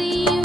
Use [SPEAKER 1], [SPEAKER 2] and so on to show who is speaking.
[SPEAKER 1] you.